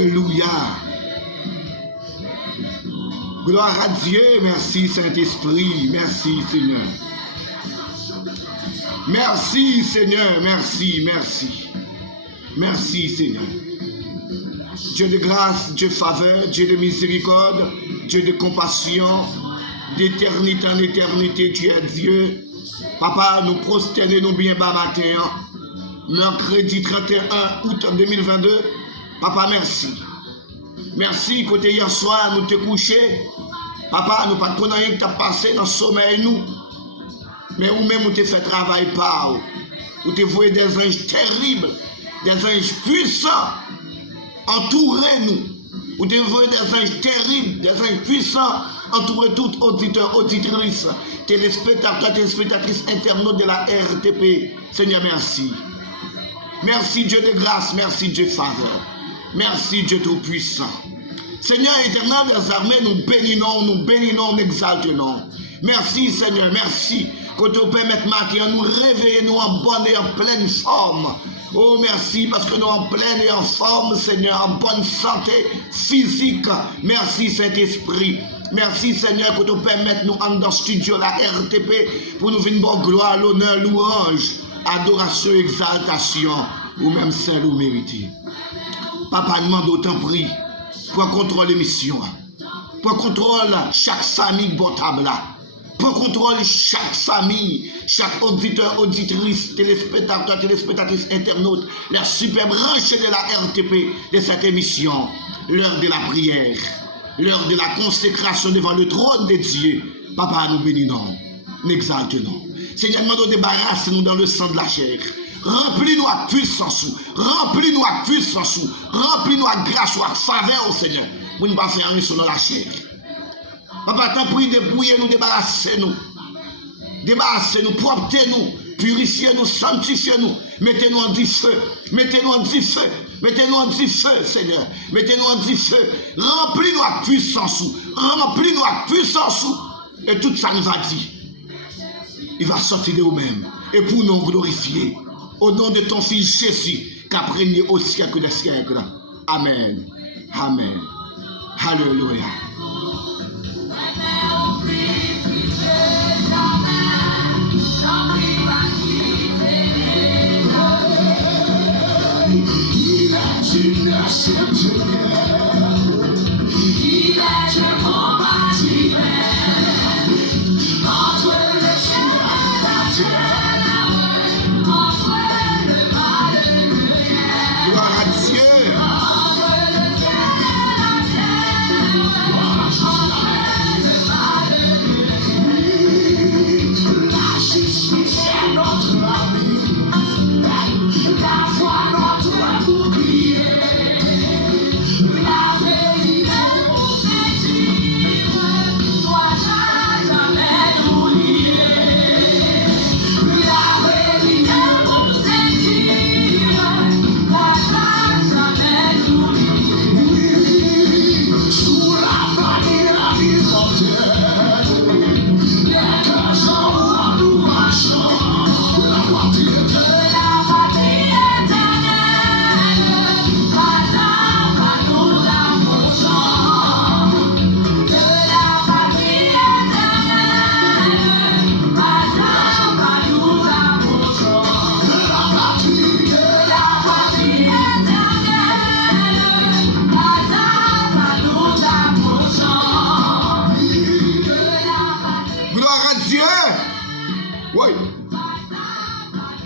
Alléluia. Gloire à Dieu. Merci Saint-Esprit. Merci Seigneur. Merci Seigneur. Merci, merci. Merci Seigneur. Dieu de grâce, Dieu de faveur, Dieu de miséricorde, Dieu de compassion, d'éternité en éternité, tu es Dieu. Papa, nous prosternons bien bas matin, mercredi 31 août 2022. Papa, merci. Merci, côté hier soir, nous te coucher. Papa, nous pas connaissons rien que tu as passé dans le sommeil, nous. Mais nous-mêmes, nous te fait travail par vous. Vous te voyez des anges terribles, des anges puissants, entourez nous. Vous te voyez des anges terribles, des anges puissants, entourez tout auditeur, auditrice, téléspectateur, téléspectatrice, internaute de la RTP. Seigneur, merci. Merci Dieu de grâce, merci Dieu de faveur. Merci Dieu tout-puissant. Seigneur éternel des armées, nous bénissons, nous exaltons. Merci Seigneur, merci que tu permettes matin nous réveiller, nous en bonne et en pleine forme. Oh merci parce que nous en pleine et en forme, Seigneur, en bonne santé physique. Merci Saint-Esprit. Merci Seigneur que tu permettes nous en dans le studio la RTP pour nous venir bonne gloire, l'honneur, louange, adoration, exaltation, ou même celle ou mérité. Papa demande autant prix pour contrôler l'émission, pour contrôler chaque famille potable là, pour contrôler chaque famille, chaque auditeur, auditrice, téléspectateur, téléspectatrice, internaute, les super branchés de la RTP de cette émission, l'heure de la prière, l'heure de la consécration devant le trône de Dieu. Papa, nous bénissons, nous exaltons. Seigneur, nous débarrasse-nous dans le sang de la chair. Remplis-nous à puissance, remplis-nous à puissance, remplis-nous à grâce ou à faveur au Seigneur. Pour ne pas faire rien sur la chair. Papa, t'en prie, débrouillez-nous, débarrassez-nous. Débarrassez-nous, proptez-nous, purifiez-nous, sanctifiez-nous. Mettez-nous en 10 feux, mettez-nous en 10 feux, mettez-nous en 10 feux, Seigneur. Mettez-nous en 10 feux. Remplis-nous à puissance, remplis-nous à puissance. Et tout ça nous va dire. il va sortir de nous-mêmes. Et pour nous glorifier. Au nom de ton Fils Jésus, qui a régné au siècle des siècles. Amen. Amen. Alléluia.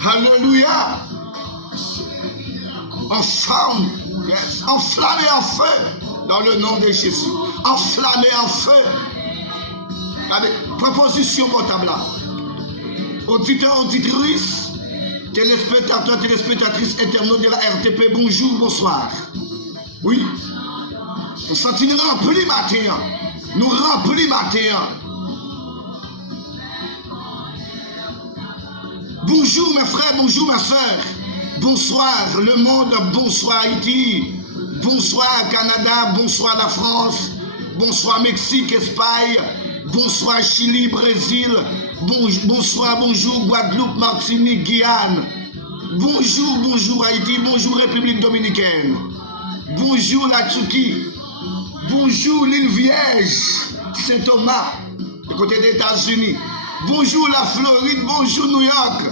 Alléluia. Ensemble, yes. Enflammé en feu dans le nom de Jésus. Enflammé en feu. Allez, proposition potable. Auditeurs, auditrices, téléspectateurs, téléspectatrices, internautes de la RTP, bonjour, bonsoir. Oui, nous sentons remplis matin. Nous remplis matin. Bonjour mes frères, bonjour mes soeurs. Bonsoir le monde, bonsoir Haïti, bonsoir Canada, bonsoir la France, bonsoir Mexique, Espagne, bonsoir Chili, Brésil, bonsoir, bonjour Guadeloupe, Martinique, Guyane, bonjour, bonjour Haïti, bonjour République Dominicaine, bonjour la Turquie, bonjour l'île Vierge, Saint-Thomas, du côté des États-Unis. Bonjour la Floride, bonjour New York,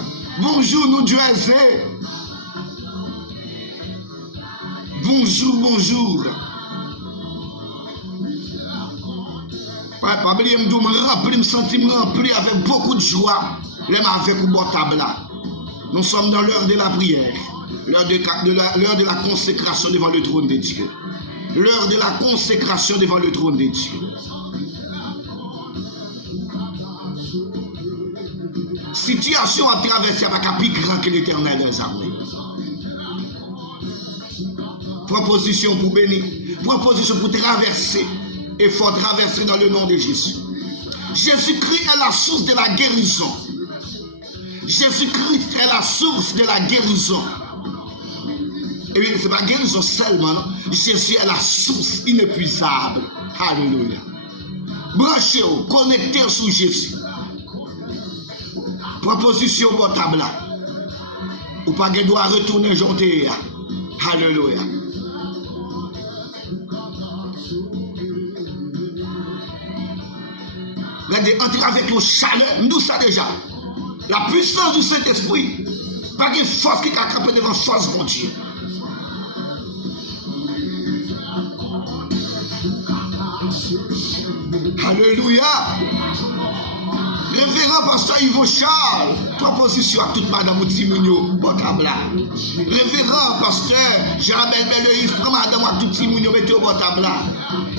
bonjour New Jersey. Bonjour, bonjour. Ouais, pas oublier, me sentir rempli avec beaucoup de joie. L'aime avec au bon table là. Nous sommes dans l'heure de la prière, l'heure de la consécration devant le trône de Dieu. L'heure de la consécration devant le trône de Dieu. Situation à traverser avec un plus grand que l'Éternel des armées. Proposition pour bénir, proposition pour traverser. Il faut traverser dans le nom de Jésus. Jésus-Christ est la source de la guérison. Jésus-Christ est la source de la guérison. Et bien, ce n'est pas guérison seulement, non? Jésus est la source inépuisable. Alléluia. Branchez-vous, connectez-vous sur Jésus. Proposition potable là. Ou pas que doit retourner janté. Alléluia. Regardez, entrer avec nos chaleur, nous ça déjà. La puissance du Saint-Esprit. Pas de force qui a campé devant force de Dieu. Alléluia. Révérend pasteur Yvo Charles, proposition à toute madame Outimunyo, potable là. Révérend pasteur Jean-Abel Beleïs, madame à tout Timounio, mettez au potable là.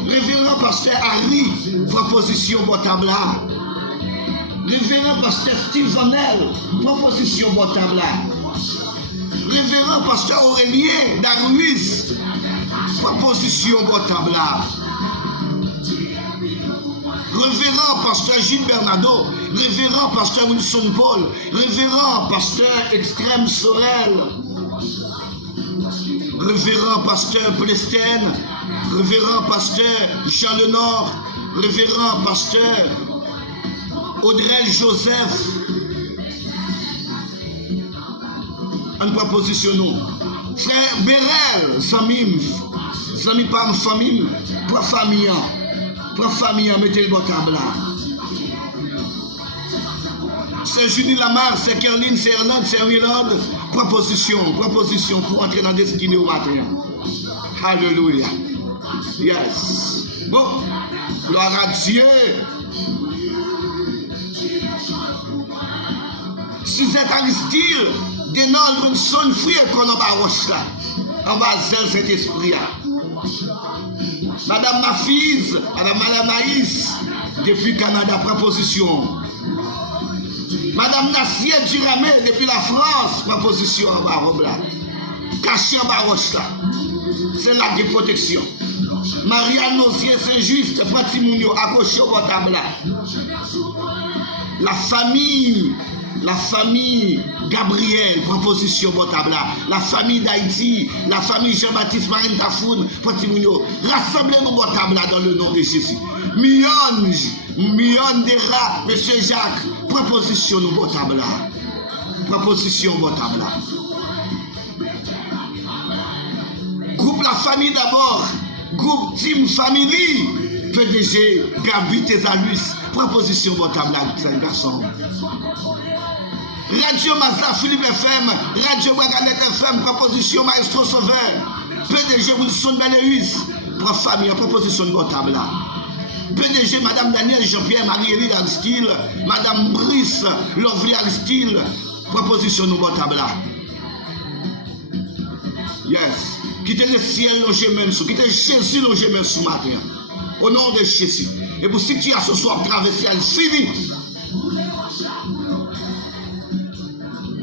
Révérend pasteur Harry, proposition potable là. Révérend pasteur Steve Vanel, proposition potable là. Révérend pasteur Aurélien Daruiz, proposition potable là. Révérend pasteur Gilles Bernardo, révérend pasteur Wilson Paul, révérend pasteur Extrême Sorel, révérend pasteur Plesten, révérend pasteur Jean Lenore, révérend pasteur Audrey Joseph, en proposition nous. Frère Bérel, Zamim pas famille, pour famille, mettez le bon table là. C'est Julie Lamar, c'est Kerline, c'est Hernande, c'est Willard. Proposition pour entrer dans la destinée au matin. Alléluia. Yes. Bon, gloire à Dieu. Suzette Aristide, des noms de son frère qu'on a pas roche là. On va zèle cet esprit là. Madame Mafise, Madame Naïs, depuis Canada, proposition. Madame Nassier Duramé, depuis la France, proposition en bas, là. Caché en bas, roche là. C'est là de protection. Marianne Nosier, c'est juste, Patimounio, accroché au table là. La famille Gabriel, proposition au table là. La famille d'Haïti, la famille Jean-Baptiste Marine Tafoun, Patimounio. Rassemblez-nous au table là dans le nom de Jésus. Million de rats, Monsieur Jacques, proposition au table là. Proposition au table là. Groupe La Famille d'abord, groupe Team Family, PDG, Gabi Tesalus, proposition au table là, c'est un garçon. Radio Mazda Philippe FM, Radio Bagalet FM, proposition Maestro Sauveur, PDG Wilson Beleus, pour famille, proposition au table là. PDG Madame Daniel Jean-Pierre Marie-Élie Aristide, Madame Brice Lovely Aristide, proposition au table là. Yes. Quittez le ciel longé même sous, quittez Jésus longé même sous matin. Au nom de Jésus. Et pour situation soit traversée, elle finit.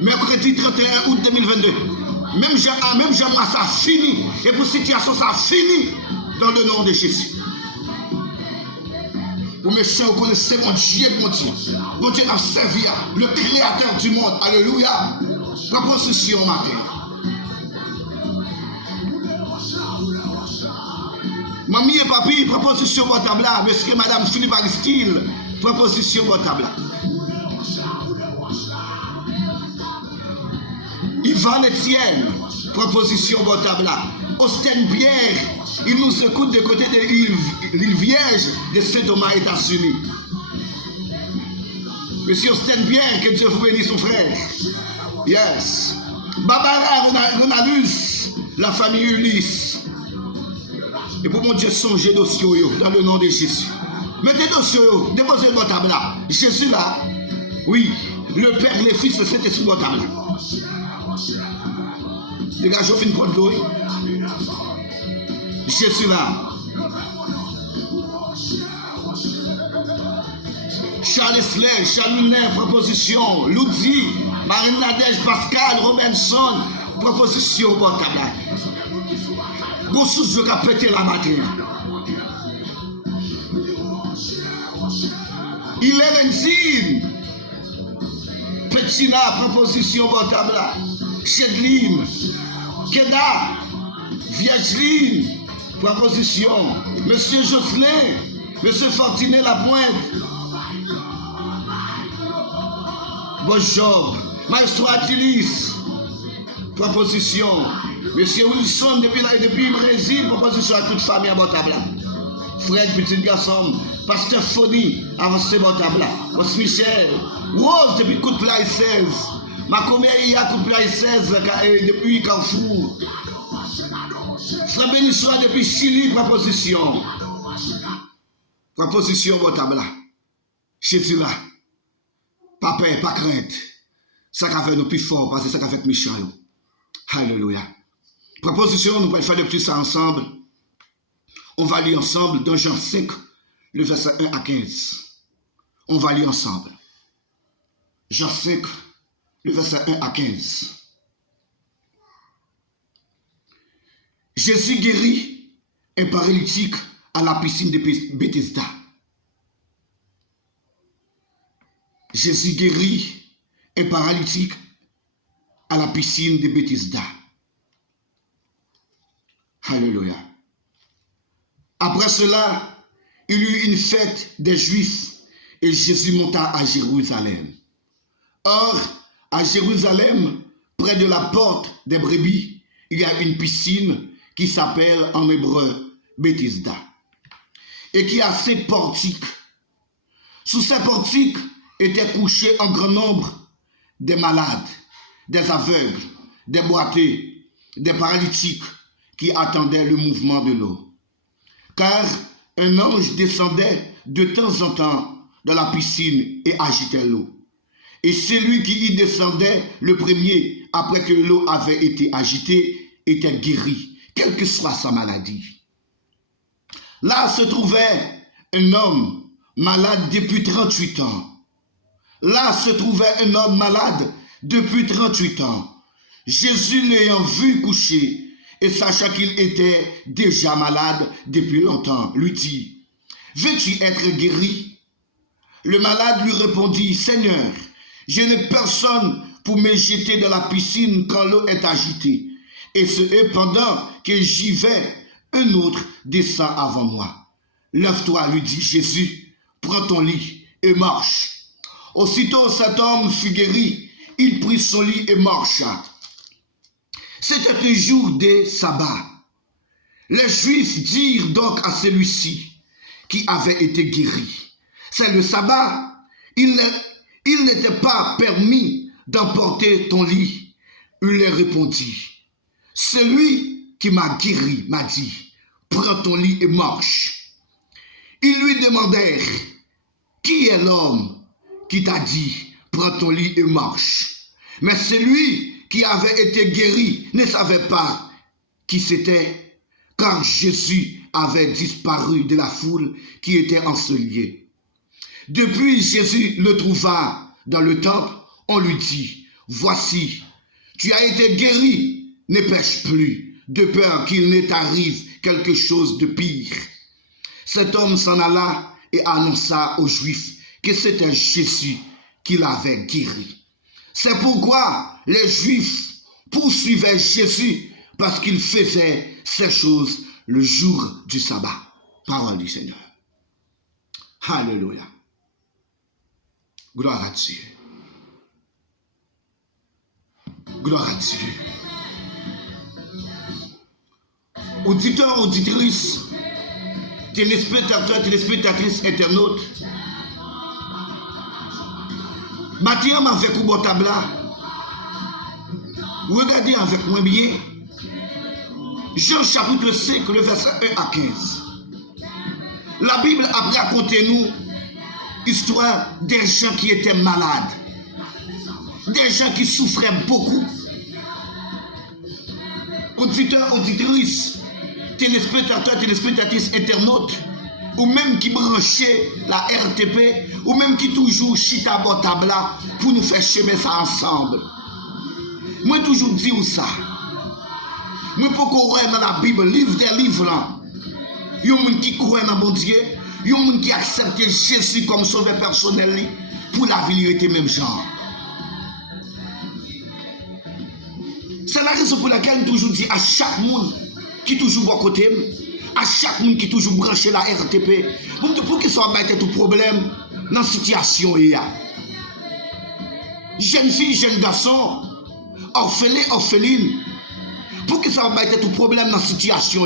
Mercredi 31 août 2022. Même Jean, ça finit. Et pour situation, ça finit. Dans le nom de Jésus. Pour mes chers, vous connaissez mon Dieu, mon Dieu. Mon Dieu n'a servi le créateur du monde. Alléluia. Proposition matin. Mamie et papi, proposition au table là. Monsieur et Madame Philippe Aristide, proposition au table là. Yvan Etienne, proposition au table là. Austin Pierre, il nous écoute de côté de l'île Vierge de Saint-Thomas, États-Unis. Monsieur Austin Pierre, que Dieu vous bénisse, son frère. Yes. Barbara Ronaldus, la famille Ulysse. Et pour mon Dieu, songez dossier dans le nom de Jésus. Mettez dossier, déposez votre table là. Jésus là, oui, le Père, le Fils, c'était sur votre table là. Dégagez, fin de l'eau. Jésus là. Charles Slay, Chalounet, proposition. Loudi, Marine Nadège, Pascal, Robinson, proposition votre table là. Bon sous je vais péter la matin. Il est 26. Petina, proposition au table là. Chedline, Keda, Viergeline, proposition. Monsieur Jocelyn, Monsieur Fortinet Lapointe. Bonjour. Maestro Attilis, proposition. Monsieur Wilson, depuis le Brésil, proposition à toute famille à votre table. Fred, petit garçon, Pasteur Foni, avancez votre table. Ross Michel, Rose, depuis coup de play 16. Macomé, il y a coup de play 16 depuis Carrefour. Frère Bénissois, depuis Chili, proposition. Proposition votre table. Jésus là. Pas peur, pas crainte. Ça qui a fait nous plus fort, parce que ça qui a fait méchant. Alléluia. Proposition, nous allons faire le petit ça ensemble. On va lire ensemble dans Jean 5, le verset 1 à 15. On va lire ensemble. Jean 5, le verset 1 à 15. Jésus guérit un paralytique à la piscine de Bethesda. Jésus guérit un paralytique à la piscine de Bethesda. Alléluia. Après cela, il y eut une fête des Juifs et Jésus monta à Jérusalem. Or, à Jérusalem, près de la porte des brebis, il y a une piscine qui s'appelle en hébreu Bethesda et qui a 5 portiques. Sous ces portiques étaient couchés en grand nombre des malades, des aveugles, des boiteux, des paralytiques qui attendaient le mouvement de l'eau. Car un ange descendait de temps en temps dans la piscine et agitait l'eau. Et celui qui y descendait le premier, après que l'eau avait été agitée, était guéri, quelle que soit sa maladie. Là se trouvait un homme malade depuis 38 ans. Là se trouvait un homme malade depuis 38 ans. Jésus l'ayant vu coucher et sachant qu'il était déjà malade depuis longtemps, lui dit, « Veux-tu être guéri ?» Le malade lui répondit, « Seigneur, je n'ai personne pour me jeter dans la piscine quand l'eau est agitée. Et pendant que j'y vais, un autre descend avant moi. Lève-toi, lui dit Jésus, prends ton lit et marche. » Aussitôt cet homme fut guéri, il prit son lit et marcha. C'était un jour de sabbat. Les Juifs dirent donc à celui-ci qui avait été guéri, « C'est le sabbat, il n'était pas permis d'emporter ton lit. » Il leur répondit, « Celui qui m'a guéri m'a dit, prends ton lit et marche. » Ils lui demandèrent, « Qui est l'homme qui t'a dit, prends ton lit et marche ?» Mais celui qui avait été guéri ne savait pas qui c'était, car Jésus avait disparu de la foule qui était ensevelie. Depuis Jésus le trouva dans le temple, on lui dit, « Voici, tu as été guéri, ne pêche plus, de peur qu'il ne t'arrive quelque chose de pire. » Cet homme s'en alla et annonça aux Juifs que c'était Jésus qui l'avait guéri. C'est pourquoi les Juifs poursuivaient Jésus parce qu'il faisait ces choses le jour du sabbat. Parole du Seigneur. Alléluia. Gloire à Dieu. Gloire à Dieu. Auditeurs, auditrices, téléspectateurs, téléspectatrices, internautes, Mathieu avec ou botabla, regardez avec moi bien, Jean chapitre 5, le verset 1 à 15. La Bible a raconté nous l'histoire des gens qui étaient malades, des gens qui souffraient beaucoup. Auditeurs, auditrices, téléspectateurs, téléspectatrices, internautes, ou même qui branchaient la RTP, ou même qui toujours chita botabla pour nous faire chemin ça ensemble. Moi toujours dis ça. Moi pour qu'on dans la Bible, livre des livres là, il y a des gens qui croient dans mon Dieu, il y a des gens qui acceptent Jésus comme sauveur personnel pour la vérité même genre. C'est la raison pour laquelle je toujours dis à chaque monde qui toujours à côté, à chaque monde qui toujours branché la RTP, pour qu'il soit battu tout problème dans la situation. Jeune fille, jeune garçon, orphelin, orpheline, pour qu'il soit battu tout problème dans la situation.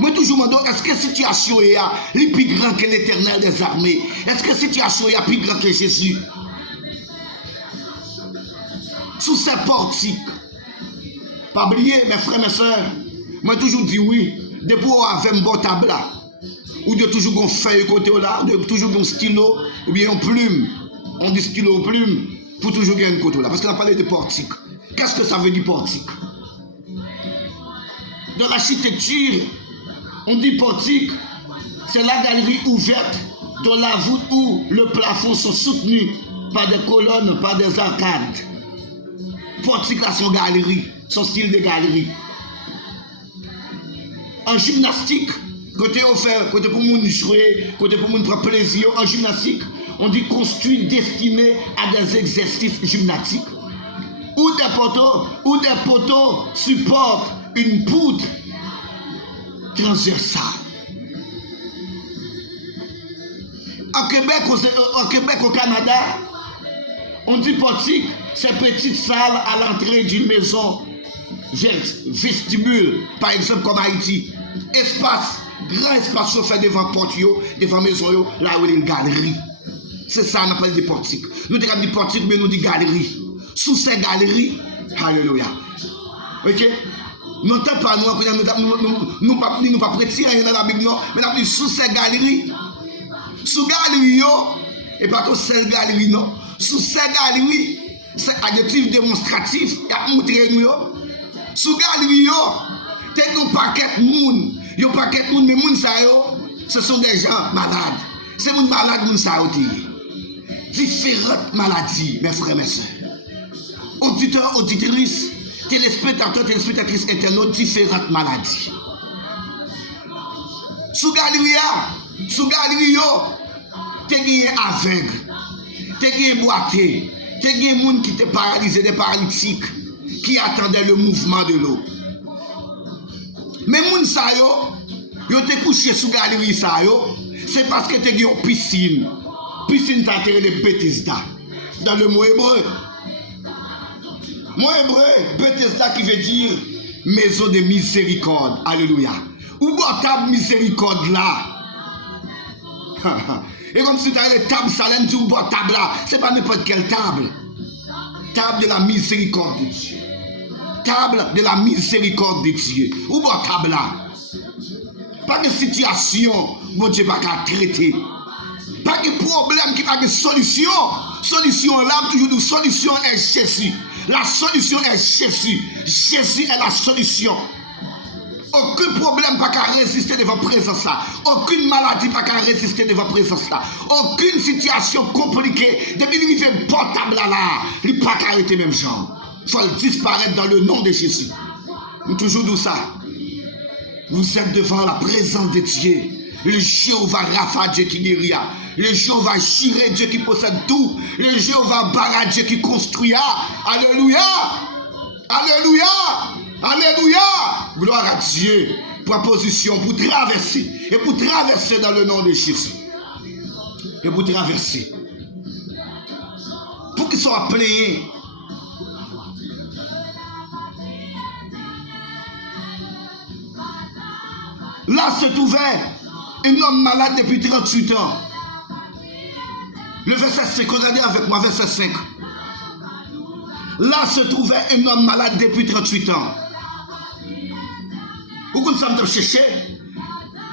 Moi toujours me demande, est-ce que la situation est plus grande que l'Éternel des armées? Est-ce que la situation est plus grande que Jésus? Sous ces portiques, pas oublier mes frères et mes soeurs, moi toujours dit oui, depuis qu'on avait un bon table ou de toujours qu'on feuille côté là, de toujours qu'on stylo, ou bien on plume, on dit stylo plume, pour toujours gagner un côté là, parce qu'on a parlé de portique. Qu'est-ce que ça veut dire portique? Dans l'architecture, on dit portique, c'est la galerie ouverte dont la voûte ou le plafond sont soutenus par des colonnes, par des arcades. Portique là, son galerie, son style de galerie. En gymnastique, côté offert, côté pour moun jouer, côté pour moun prendre plaisir, en gymnastique, on dit construit destiné à des exercices gymnastiques. Où des poteaux supportent une poutre transversale. En Québec, au Canada, On dit portique, c'est petite salle à l'entrée d'une maison. Vestibule, par exemple comme Haïti. Espace, grand espace fait devant porte, devant maison, là où il y a une galerie. C'est ça qu'on appelle des portiques. Nous disons des portiques, mais nous disons galerie. Sous ces galeries, alléluia. Ok? Nous ne pas nous pas prêter rien dans la Bible, mais nous avons sous ces galeries. Sous galerie, et pas tout seul galerie, non. Sous ces galeries, c'est adjectif démonstratif, il y a montré nous. Sous galerie, t'es un paquet de monde. Yo paquet de monde, mais monde ça, ce sont des gens malades. C'est monde malade, monde ça, différentes maladies, mes frères, mes soeurs. Auditeurs, auditrices, téléspectateurs, téléspectatrices, internautes, différentes maladies. Sous galerie, t'es gagné aveugle, t'es gagné boité, t'es gagné monde qui t'est paralysé, des paralytiques, qui attendaient le mouvement de l'eau. Mais moun sa yo te couché sous galerie sa c'est parce que t'es gagné une piscine. Piscine t'a tiré de Bethesda. Dans le mot hébreu. Mot hébreu, Bethesda qui veut dire maison de miséricorde. Alléluia. Où bon table miséricorde là? Et comme si tu as les tables Salem, tu vois table là. C'est pas n'importe quelle table. Table de la miséricorde de Dieu. Table de la miséricorde de Dieu. Où bon table là? Pas de situation, bon Dieu va traiter. Pas de problème qui n'a pas de solution. Solution là, toujours de solution est Jésus. La solution est Jésus. Jésus est la solution. Aucun problème pas qu'à résister devant présence là. Aucune maladie pas qu'à résister devant présence là. Aucune situation compliquée. Depuis qu'il fait portable là, il pas qu'à arrêter même genre. Il faut disparaître dans le nom de Jésus. Nous toujours dit ça. Vous êtes devant la présence de Dieu. Le Jéhovah Rapha, Dieu qui guérit. Le Jéhovah Jireh, Dieu qui possède tout. Le Jéhovah Bara, Dieu qui construit. Alléluia. Alléluia. Alléluia. Gloire à Dieu. Proposition pour traverser. Et pour traverser dans le nom de Jésus. Et pour traverser. Pour qu'ils soient appelés. Là se trouvait un homme malade depuis 38 ans. Le verset 5, regardez avec moi, verset 5. Là se trouvait un homme malade depuis 38 ans. Où qu'on s'en chercher?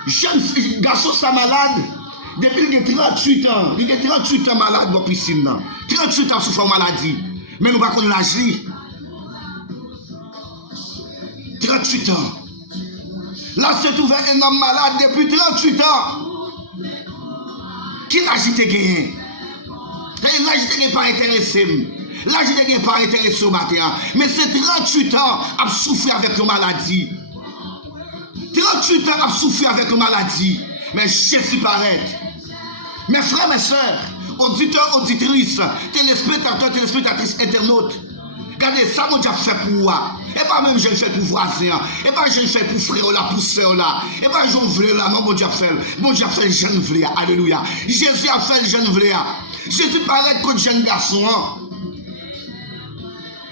Jeune garçon ça malade depuis il a 38 ans. Il a 38 ans malade dans la piscine. 38 ans souffrant maladie. Mais nous ne pouvons pas l'âge. 38 ans. Là se trouvait un homme malade depuis 38 ans. Qui l'a agité gagné? L'âge n'est pas intéressé. L'âge n'est pas intéressé au matin. Mais c'est 38 ans à souffrir avec une maladie. 38 ans à souffrir avec une maladie. Mais Jésus paraît. Mes frères, mes soeurs, auditeurs, auditrices, téléspectateurs, téléspectatrices, internautes. Regardez, ça m'a déjà fait pour moi. Et pas même je le fais pour voisin. Et pas je le fais pour frère là, pour soeur là. Et pas je veux là, non, bon Dieu fait. Bon Dieu fait le jeune vlé. Alléluia. Jésus a fait le jeune vlé. Jésus paraît que jeune garçon.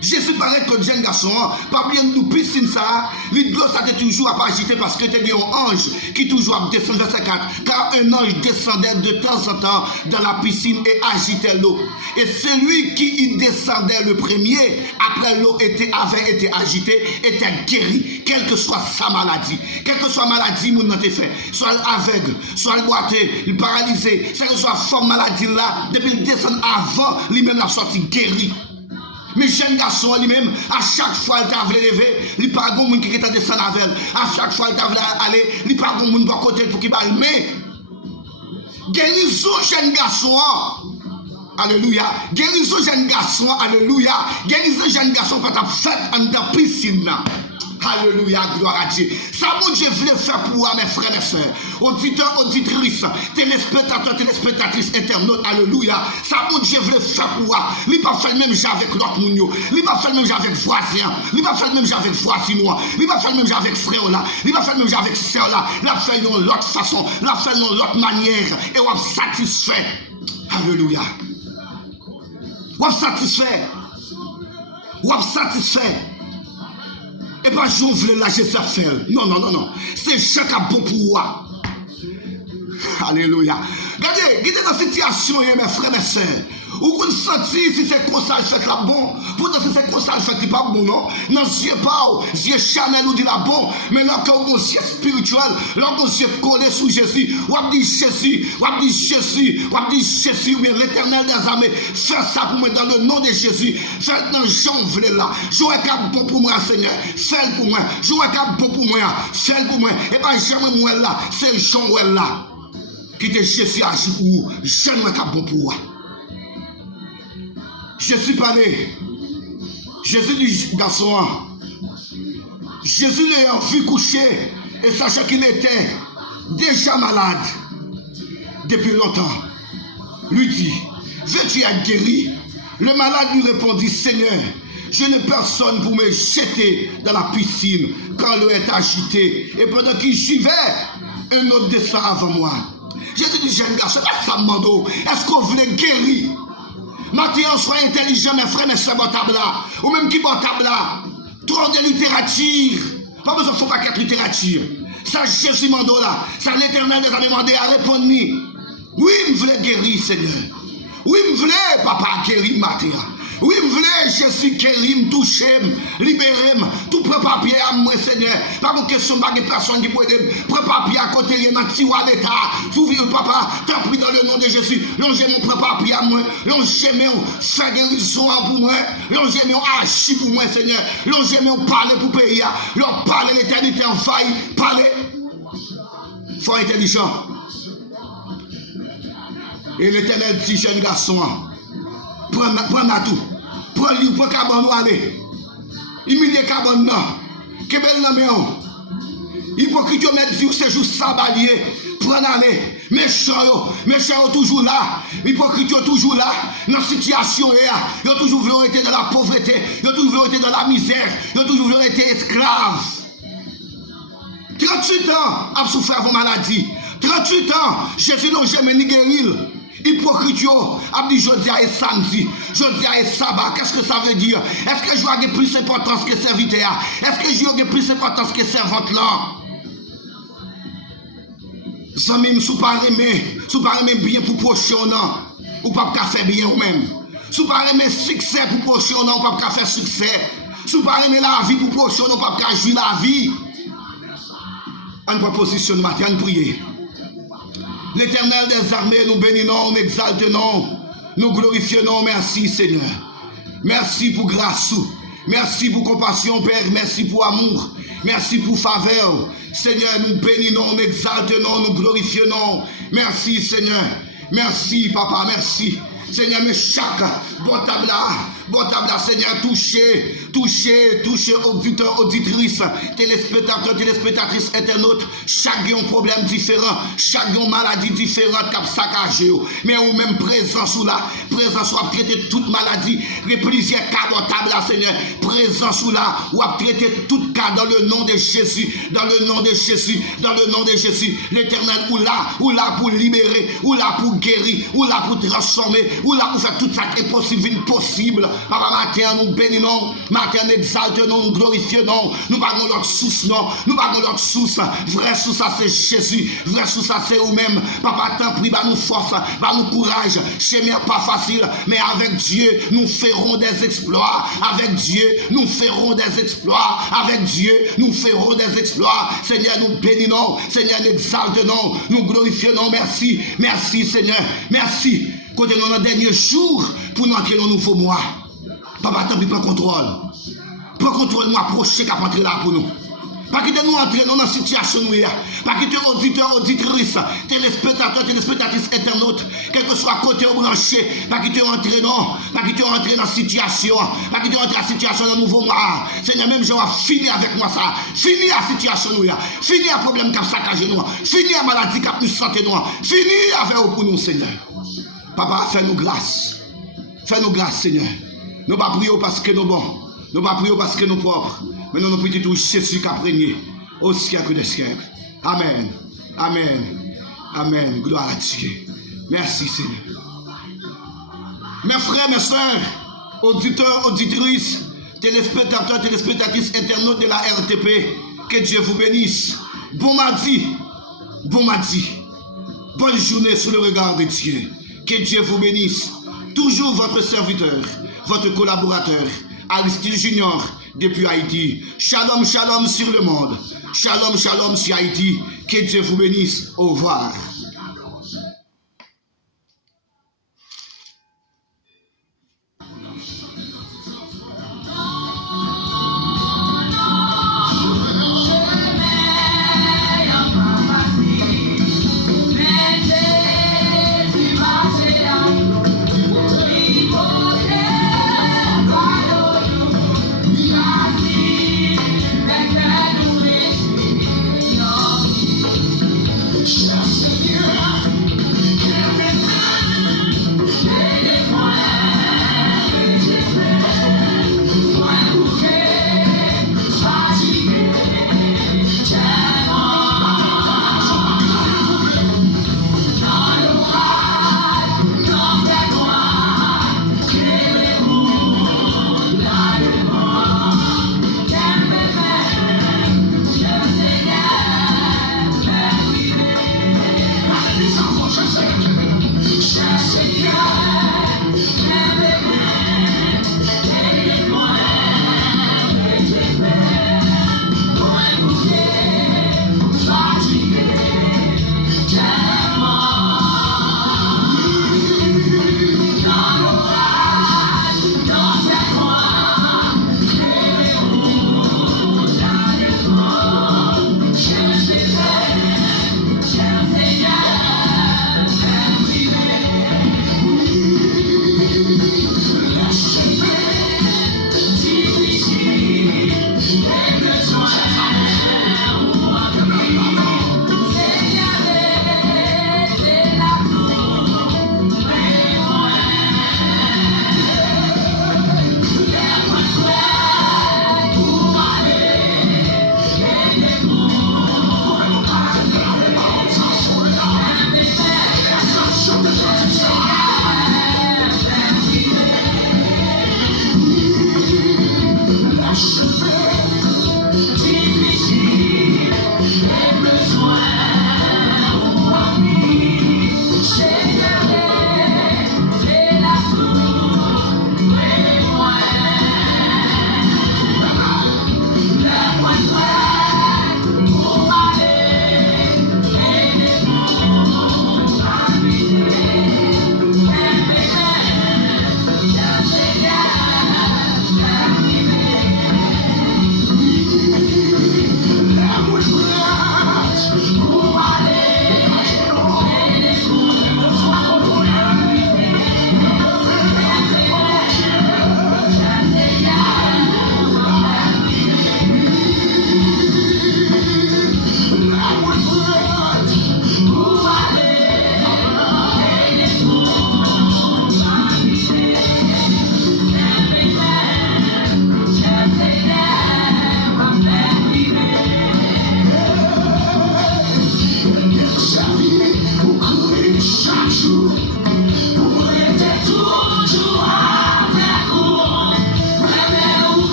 Jésus paraît que jeune garçon, pas bien nous piscine ça, l'idée ça était toujours à pas agiter parce que tu as un ange qui toujours descend verset 4. Car un ange descendait de temps en temps dans la piscine et agitait l'eau. Et celui qui y descendait le premier, après l'eau avait été agitée, était guéri, quelle que soit sa maladie. Quelle que soit la maladie, mon été fait. Soit aveugle, soit le boité, le paralysé, quelle que soit forme maladie là, depuis le descend avant, lui-même la sortie guéri. Mais jeune garçon lui-même, à chaque fois il t'a voulu lever, il n'y a pas de monde qui t'a descendu avec elle. À chaque fois il t'a voulu aller, il n'y a pas de monde de côté pour qu'il balle. Mais, guérison jeune garçon, alléluia. Guérison jeune garçon, alléluia. Guérison jeune garçon quand t'as fait en ta piscine. Alléluia, gloire à Dieu. Ça, mon Dieu, voulait faire pour moi, mes frères et sœurs. Auditeurs, auditrices, téléspectateurs, téléspectatrices, internautes, alléluia. Ça, mon Dieu, voulait faire pour moi. Il n'a pas fait le même jeu avec l'autre mounio. Il n'a pas fait le même jeu avec voisin. Il n'a pas fait le même jeu avec voisinois. Il n'a pas fait le même jeu avec frère là. Il n'a pas fait le même jeu avec sœur là. Il a fait de l'autre façon. Il a fait de l'autre manière. Et on a satisfait. Alléluia. Ou satisfait. Ou satisfait. Et pas je voulais la Jésus faire. Non, non, non, non. C'est chaque bon pour moi. Alléluia. Regardez dans cette situation, mes frères et mes sœurs. Ou vous sentez si c'est comme ça, le fait là bon. Pourtant, si c'est comme ça, le fait pas bon, non. Non, yeux pas, yeux Chanel ou dit là bon. Mais là, quand vous yeux spirituel, là, vous yeux collé sous Jésus. Ou dit Jésus, ou dit Jésus, ou dit Jésus, ou bien l'éternel des armées. Fais ça pour moi dans le nom de Jésus. Fais dans Jean voulait là. Jouez qu'à bon pour moi, Seigneur. Fais pour moi. Jouez qu'à bon pour moi. Fais pour moi. Et pas jamais moi là. C'est Jean là. Qui te Jésus agit pour vous. Jamais qu'à bon pour moi. Jésus parlait. Jésus dit garçon. Jésus l'a vu coucher et sachant qu'il était déjà malade depuis longtemps. Lui dit, veux-tu être guéri? Le malade lui répondit, Seigneur, je n'ai personne pour me jeter dans la piscine quand l'eau est agitée. Et pendant qu'il suivait, un autre descend avant moi. Jésus dit, jeune garçon, est-ce qu'on voulait guérir? Maintenant, soyez intelligent, mes frères, mes soeurs, table là. Ou même qui bon table là. Trop de littérature. Pas besoin de faire paquet de littérature. Ça, Jésus mando là. Ça, l'éternel nous a demandé à répondre. Oui, je voulais guérir, Seigneur. Oui, je voulais, papa, guérir matin. Oui, je voulais, Jésus, guérir, toucher, libérer, tout prend papier à moi, Seigneur. Pas de question, pas de personne qui peut aider. Prends papier à côté, il y a un petit roi d'État. S'ouvrir, papa, t'en prie dans le nom de Jésus. Longez mon prend papier à moi. Longez mon faire guérison pour moi. Longez mon agir pour moi, Seigneur. Longez mon parler pour pays. Leur parler l'éternité en faille. Parler. Faut intelligent. Et l'éternel dit, jeune garçon, prends à tout. Prends le livre, prends le cabane, aller. Humilier le cabane, non. Kebel nan men. Hypocrite, mettre vie, c'est juste sabalier. Prends aller. Méchant toujours là. Hypocrite toujours là. Dans la situation, ils ont toujours voulu être dans la pauvreté. Ils ont toujours voulu être dans la misère. Ils ont toujours voulu être esclaves. 38 ans, à souffrir avant maladie. 38 ans, Jésus n'a jamais ni guéri. Hypocrite, a dit jeudi et samedi, jeudi et sabbat, qu'est-ce que ça veut dire? Est-ce que je vais avoir plus d'importance que serviteur? Est-ce que je vais avoir plus d'importance que servante là? Zamim, sous pas aimer bien pour procher non, ou pas faire bien ou même. Sous pas aimer succès pour procher non, ou pas faire succès. Sous pas aimer la vie pour procher non, pas jouir la vie. En proposition de matin, en prier. L'Éternel des armées, nous bénissons, nous exaltons, nous glorifions, merci Seigneur. Merci pour grâce, merci pour compassion Père, merci pour amour, merci pour faveur. Seigneur, nous bénissons, nous exaltons, nous glorifions. Merci Seigneur, merci Papa, merci. Seigneur, mais chaque bon table, Seigneur, toucher, auditeurs, auditrices, téléspectateurs, téléspectatrices, internautes, chaque a un problème différent, chaque a une maladie différente, cap saccagé, mais ou même présence ou là, présence ou a traité toute maladie, plusieurs cas bon table, Seigneur, présence ou là, ou a traité tout cas dans le nom de Jésus, dans le nom de Jésus, dans le nom de Jésus, l'Éternel ou là pour libérer, ou là pour guérir, ou là pour transformer, ou là pour faire tout ça qui est possible, impossible. Papa, matin, nous bénissons, matin, nous exaltons, nous glorifions, nous parlons l'autre source, non, nous parlons l'autre source. Vrai source, ça c'est Jésus, vrai source, ça c'est vous-même. Papa, t'en prie, bah nous force, bah nous courage. Chemin pas facile, mais avec Dieu, nous ferons des exploits. Avec Dieu, nous ferons des exploits. Avec Dieu, nous ferons des exploits. Seigneur, nous bénissons, Seigneur, nous exaltons, nous glorifions. Merci, merci Seigneur, merci. Quand nous dans le dernier jour pour nous entrer dans un nouveau mois. Papa, tant pis, prends contrôle. Prends contrôle, nous approcher qu'à entrer là pour nous. Pas quitter nous entrer dans la situation où nous sommes. Pas quitter auditeurs, auditrices, téléspectateurs, téléspectatrices, internautes, quel que soit côté ou branché. Pas quitter entrer non. Pas quitter entrer dans la situation. Pas quitter entrer dans la situation dans le nouveau mois. Seigneur, même je vais finir avec moi ça. Finir la situation nous. Finir le problème qui a saccagé nous. Finir la maladie qui a nous santé nous. Finir avec vous pour nous, Seigneur. Papa, fais-nous grâce. Fais-nous grâce, Seigneur. Nous ne pas prier parce que nous bons. Nous ne pas prier parce que nous propres. Mais nous prions tout Jésus qui a régné au siècle des siècles. Amen. Amen. Amen. Gloire à Dieu. Merci, Seigneur. Mes frères, mes soeurs, auditeurs, auditrices, téléspectateurs, téléspectatrices, internautes de la RTP, que Dieu vous bénisse. Bon mardi, bon mardi. Bonne journée sous le regard de Dieu. Que Dieu vous bénisse. Toujours votre serviteur, votre collaborateur, Aristide Junior, depuis Haïti. Shalom, shalom sur le monde. Shalom, shalom sur Haïti. Que Dieu vous bénisse. Au revoir. Just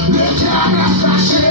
L'éternel caché.